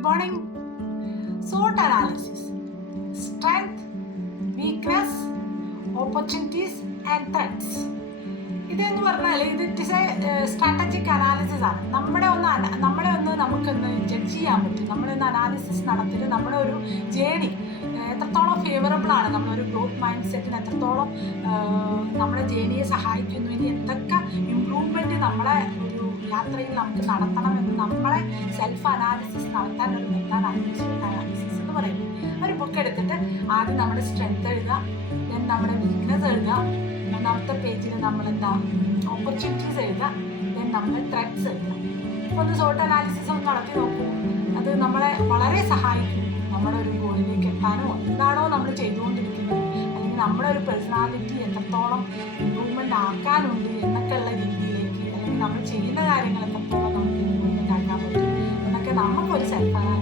Good morning. SWOT analysis: strength, weakness, opportunities and threats. ഇതെന്ന് പറഞ്ഞാൽ it is A strategic analysis ആണ്. നമ്മളെ ഒന്ന് നമുക്കൊന്ന് ജഡ്ജ് ചെയ്യാൻ പറ്റും. നമ്മളൊന്ന് അനാലിസിസ് നടത്തിയിട്ട് നമ്മുടെ ഒരു ജേണി എത്രത്തോളം ഫേവറബിൾ ആണ്, നമ്മളൊരു ഗ്രോത്ത് മൈൻഡ് സെറ്റിന് എത്രത്തോളം നമ്മുടെ ജേണിയെ സഹായിക്കുന്നു, ഇനി എന്തൊക്കെ ഇമ്പ്രൂവ്മെൻറ്റ് നമ്മളെ ഒരു യാത്രയിൽ നമുക്ക് നടത്തണമെന്ന് നമ്മളെ സെൽഫ് അനാലിസിസ് നടത്താൻ ഒരു മെത്തേഡാണ് SWOT അനാലിസിസ് എന്ന് പറയുന്നത്. ഒരു ബുക്ക് എടുത്തിട്ട് ആദ്യം നമ്മുടെ സ്ട്രെങ്ത് എഴുതുക, ദെൻ നമ്മുടെ വീക്ക്നെസ് എഴുതുക, മൂന്നാമത്തെ പേജിൽ നമ്മളെന്താ ഓപ്പർച്യൂണിറ്റീസ് എഴുതുക, ദെൻ നമ്മൾ ത്രെറ്റ്സ് എഴുതുക. അപ്പോൾ ഒന്ന് SWOT അനാലിസിസ് ഒന്ന് നടത്തി നോക്കൂ. അത് നമ്മളെ വളരെ സഹായിക്കും. നമ്മുടെ ഒരു ഗോളിലേക്ക് എത്താനോ എന്താണോ നമ്മൾ ചെയ്തുകൊണ്ടിരിക്കുന്നത്, അല്ലെങ്കിൽ നമ്മുടെ ഒരു പേഴ്സണാലിറ്റി എത്രത്തോളം ഇമ്പ്രൂവ്മെൻ്റ് ആക്കാനുണ്ട് എന്നൊക്കെയുള്ള രീതിയിലേക്ക്, അല്ലെങ്കിൽ നമ്മൾ ചെയ്യുന്ന കാര്യങ്ങൾ എത്രത്തോളം നമുക്ക് ഇമ്പ്രൂവ്മെൻ്റ് ആക്കാൻ പറ്റും എന്നൊക്കെ നമുക്കൊരു സെൽഫ് അനാലിസിസ്